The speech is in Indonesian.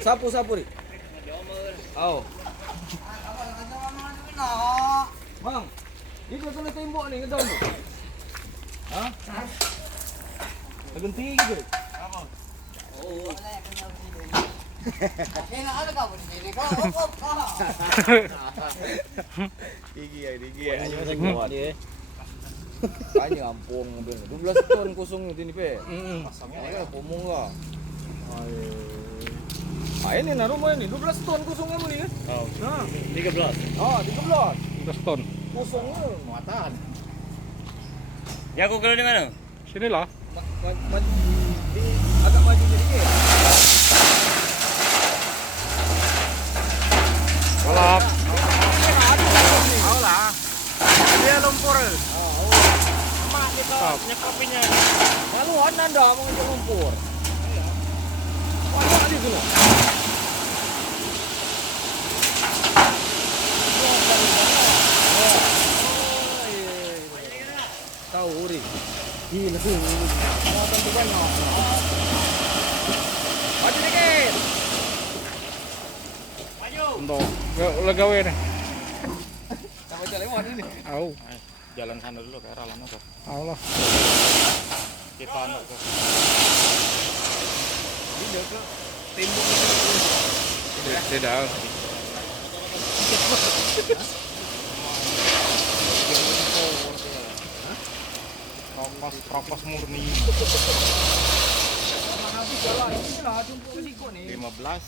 Sapu-sapu nih. Oh. Bang, itu kena tembok nih ngedon tu. Hah? Berhenti gitu. Apa? Oh. Enak ada kau di sini. Kau Gigi ya. Hanya masa kuat dia. Kayaknya ampung mobil 12 ton kosong ini pe. Pasangnya pomong lah. Ah ini nah rumah ini 12 ton kosongnya ini kan? Oh. Nah, 13. Oh, 13 ton. kosongnya muatan. Ya aku kalau di mana? Sini lah. Agak maju sedikit. Balap. Tahu lah. Dia lumpur. Mak kita nyekapinya. Lalu anda mau ngejek lumpur. Wah, ada di sana. Tahu uri. Gila tuh. Mau tentu banyak. Maju dikit. Untuk gawe nih. Sama jalan lewat ini. Au. Jalan sana dulu ke arah lama kok. Au lah. Kita anak kok. Ini ke tembok Tidak. Propos murni. Habis jalan ini lah jumpa risiko nih. 15.